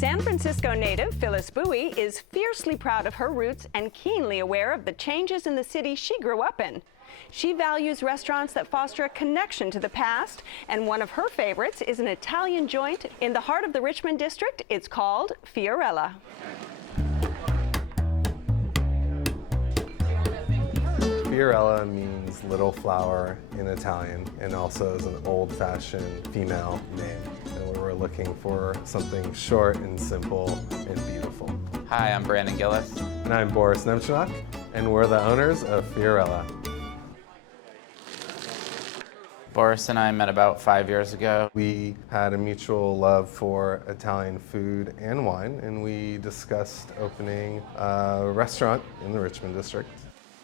San Francisco native Phyllis Bowie is fiercely proud of her roots and keenly aware of the changes in the city she grew up in. She values restaurants that foster a connection to the past, and one of her favorites is an Italian joint in the heart of the Richmond district. It's called Fiorella. Fiorella means little flower in Italian and also is an old-fashioned female name. And we were looking for something short and simple and beautiful. Hi, I'm Brandon Gillis. And I'm Boris Nemchinuk, and we're the owners of Fiorella. Boris and I met about 5 years ago. We had a mutual love for Italian food and wine, and we discussed opening a restaurant in the Richmond district.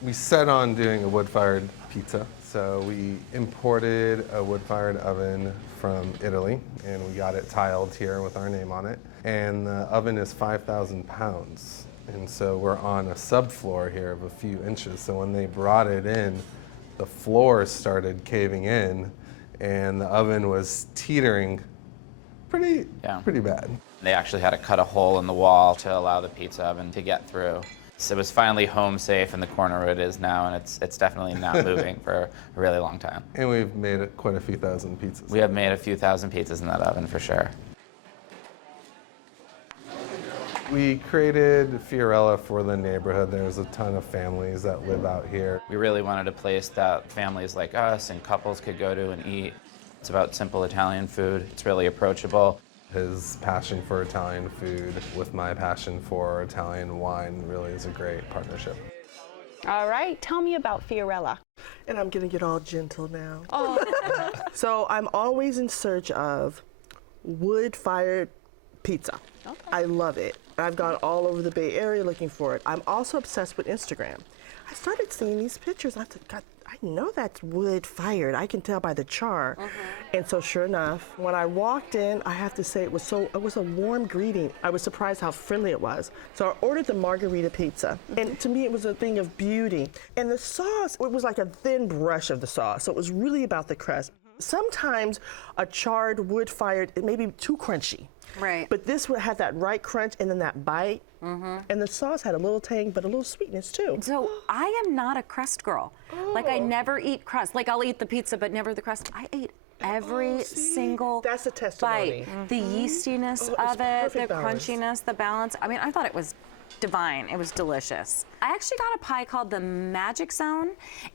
We set on doing a wood-fired pizza, so we imported a wood-fired oven from Italy, and we got it tiled here with our name on it. And the oven is 5,000 pounds, and so we're on a subfloor here of a few inches. So when they brought it in, the floor started caving in, and the oven was teetering pretty bad. They actually had to cut a hole in the wall to allow the pizza oven to get through. So it was finally home safe in the corner where it is now, and it's definitely not moving for a really long time. And we've made quite a few thousand pizzas. We have made a few thousand pizzas in that oven for sure. We created Fiorella for the neighborhood. There's a ton of families that live out here. We really wanted a place that families like us and couples could go to and eat. It's about simple Italian food. It's really approachable. His passion for Italian food with my passion for Italian wine really is a great partnership. All right, tell me about Fiorella. And I'm gonna get all gentle now. Oh. So I'm always in search of wood-fired pizza. Okay. I love it. I've gone all over the Bay Area looking for it. I'm also obsessed with Instagram. I started seeing these pictures. I thought, God, I know that's wood-fired. I can tell by the char. And so sure enough, when I walked in, I have to say it was a warm greeting. I was surprised how friendly it was. So I ordered the Margarita Pizza. And to me, it was a thing of beauty. And the sauce, it was like a thin brush of the sauce. So it was really about the crust. Sometimes a charred wood-fired, it may be too crunchy. Right. But this would have that right crunch and then that bite. And the sauce had a little tang, but a little sweetness too. So I am not a crust girl. Like I never eat crust. Like I'll eat the pizza, but never the crust. I ate every single That's a testimony. bite. The yeastiness of it, the crunchiness, the balance. I mean, I thought it was divine. It was delicious. I actually got a pie called the Magic Zone,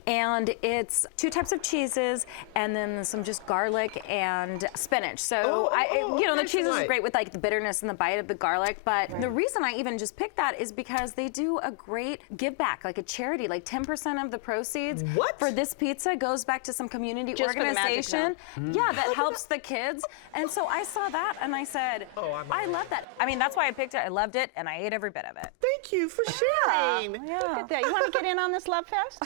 and it's 2 types of cheeses and then some just garlic and spinach. So the cheeses are great with like the bitterness and the bite of the garlic, but the reason I even just picked that is because they do a great give back, like a charity, like 10% of the proceeds for this pizza goes back to some community organization. Yeah, that helps the kids. And so I saw that and I said, I love that. I mean, that's why I picked it. I loved it and I ate every bit of it. Thank you for sharing. Look at that. You want to get in on this love fest?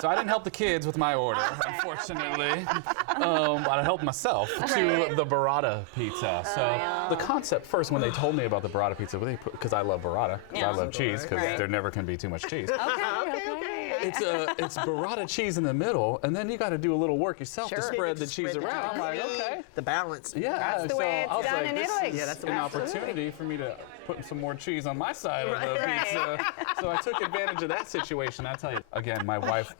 So I didn't help the kids with my order, unfortunately. But I helped myself to the Burrata Pizza. So the concept first, when they told me about the Burrata Pizza, because I love burrata, because I love cheese, because there never can be too much cheese. It's burrata cheese in the middle, and then you got to do a little work yourself to spread the cheese around. I'm like, okay. The balance. Yeah, That's the way it's done in Italy. This is an opportunity for me to put some more cheese on my side of the pizza. So I took advantage of that situation. I tell you, again, my wife,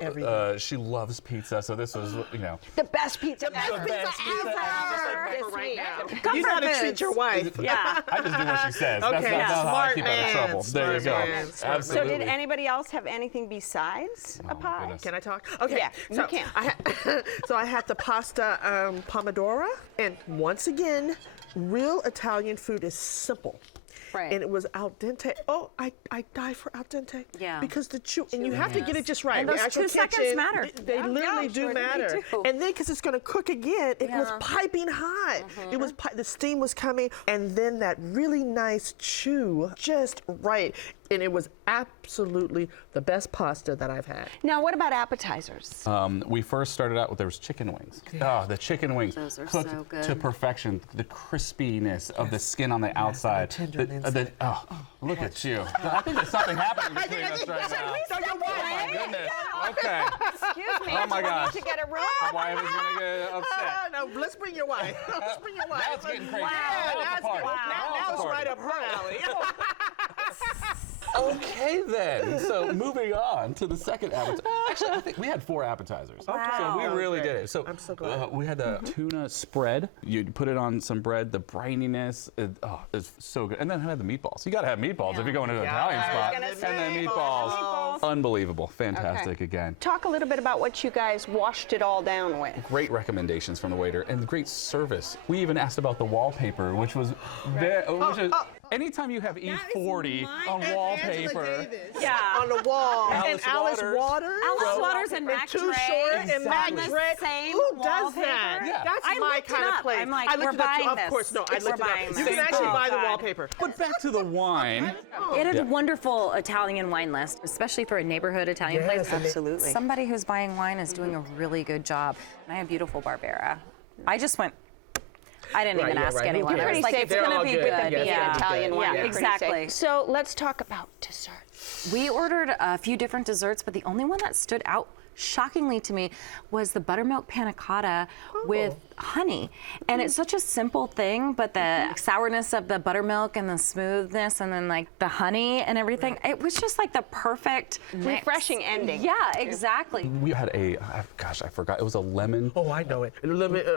she loves pizza, so this was, The best pizza ever. the best pizza ever. Right now. You know how to treat your wife. Yeah. I just do what she says. Okay, That's how I keep out of man. trouble. There you go. Smart man. Absolutely. So did anybody else have anything besides a pie? goodness. Can I talk? Okay. Yeah, you can. I had the pasta pomodoro, and once again, real Italian food is simple. Right. And it was al dente. Oh, I die for al dente. Yeah. Because the chew, and you have to get it just right. And those the actual 2 seconds kitchen, matter. They literally do sure they matter. do. And then, because it's going to cook again, it was piping hot. It was the steam was coming, and then that really nice chew, just right. And it was absolutely the best pasta that I've had. Now, what about appetizers? We first started out with, there was chicken wings. Oh, the chicken wings. Those are cooked so good. to perfection. The crispiness of the skin on the outside. Look at you. I think there's something happening between us right now. Oh my goodness. Okay. Excuse me. Oh my gosh. To get a room. My wife is gonna get upset. No, let's bring your wife. Let's bring your wife. Now it's getting crazy. Wow, Now it's a that's party. good. Now That's right up her alley. Okay then. So moving on to the second appetizer. Actually, I think we had 4 appetizers. Wow. So we really Okay. did it. So I'm so glad. we had the tuna spread. You put it on some bread. The brininess, it's so good. And then I had the meatballs. You got to have meatballs if you're going to an Italian spot. gonna And say, then meatballs. meatballs. Unbelievable. Fantastic again. Talk a little bit about what you guys washed it all down with. Great recommendations from the waiter and great service. We even asked about the wallpaper, which was anytime you have E40 on wallpaper. Yeah. On the wall. Alice Alice Waters. Waters. Alice Waters and Mac Too Dre. Short and Mac on the Dre. same Who does wallpaper. that? Yeah. That's I my looked it kind of up. place. I'm like, I looked we're it up too. buying Of this. course, no. I We're looked it buying up. You this. can actually Oh, buy the God. wallpaper. But back to the wine. It had a wonderful Italian wine list, especially for a neighborhood Italian place. Absolutely. Somebody who's buying wine is doing a really good job. And I have beautiful Barbera. I just went. I didn't even ask anyone. I Pretty was like, safe it's they're going to all be good. good. With the Italian wine. Yeah, You're pretty safe. exactly. So let's talk about dessert. We ordered a few different desserts, but the only one that stood out shockingly to me was the buttermilk panna cotta with honey. And it's such a simple thing, but the sourness of the buttermilk and the smoothness and then like the honey and everything, it was just like the perfect mix. Refreshing ending. Yeah, exactly. We had I forgot. It was a lemon. Oh, I know it.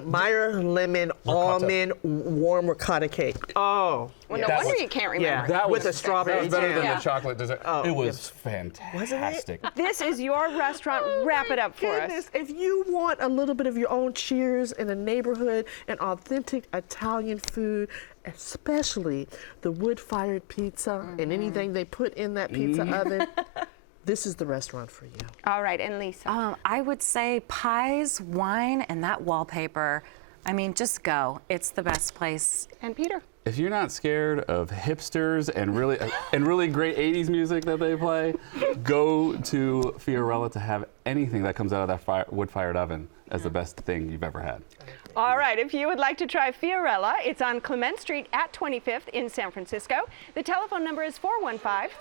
Meyer lemon almond warm ricotta cake. Oh. Well, no wonder you can't remember. That With was, the strawberry That was better than jam. the chocolate dessert. Oh, it was yes. fantastic. This is your restaurant. Wrap it up for us. Goodness, if you want a little bit of your own cheers in a neighborhood and authentic Italian food, especially the wood-fired pizza and anything they put in that pizza oven, this is the restaurant for you. All right, and Lisa. I would say pies, wine, and that wallpaper. I mean, just go. It's the best place. And Peter. If you're not scared of hipsters and really great 80s music that they play, go to Fiorella to have anything that comes out of that wood-fired oven as the best thing you've ever had. All right, if you would like to try Fiorella, it's on Clement Street at 25th in San Francisco. The telephone number is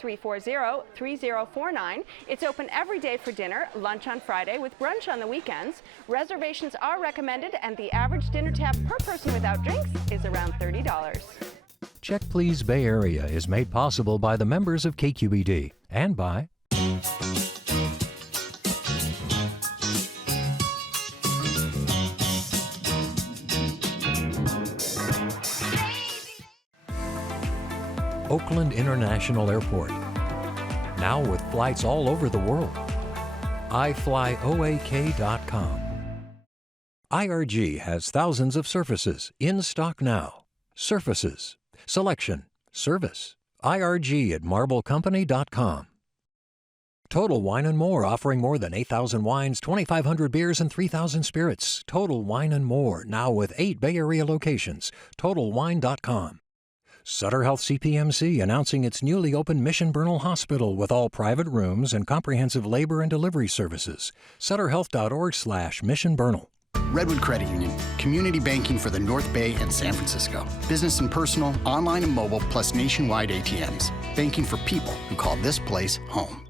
415-340-3049. It's open every day for dinner, lunch on Friday, with brunch on the weekends. Reservations are recommended, and the average dinner tab per person without drinks is around $30. Check Please Bay Area is made possible by the members of KQED and by Oakland International Airport, now with flights all over the world. iFlyOAK.com. IRG has thousands of surfaces in stock now. Surfaces, selection, service. IRG at MarbleCompany.com. Total Wine & More, offering more than 8,000 wines, 2,500 beers, and 3,000 spirits. Total Wine & More, now with 8 Bay Area locations. TotalWine.com. Sutter Health CPMC announcing its newly opened Mission Bernal Hospital with all private rooms and comprehensive labor and delivery services. SutterHealth.org/Mission Bernal. Redwood Credit Union, community banking for the North Bay and San Francisco. Business and personal, online and mobile, plus nationwide ATMs. Banking for people who call this place home.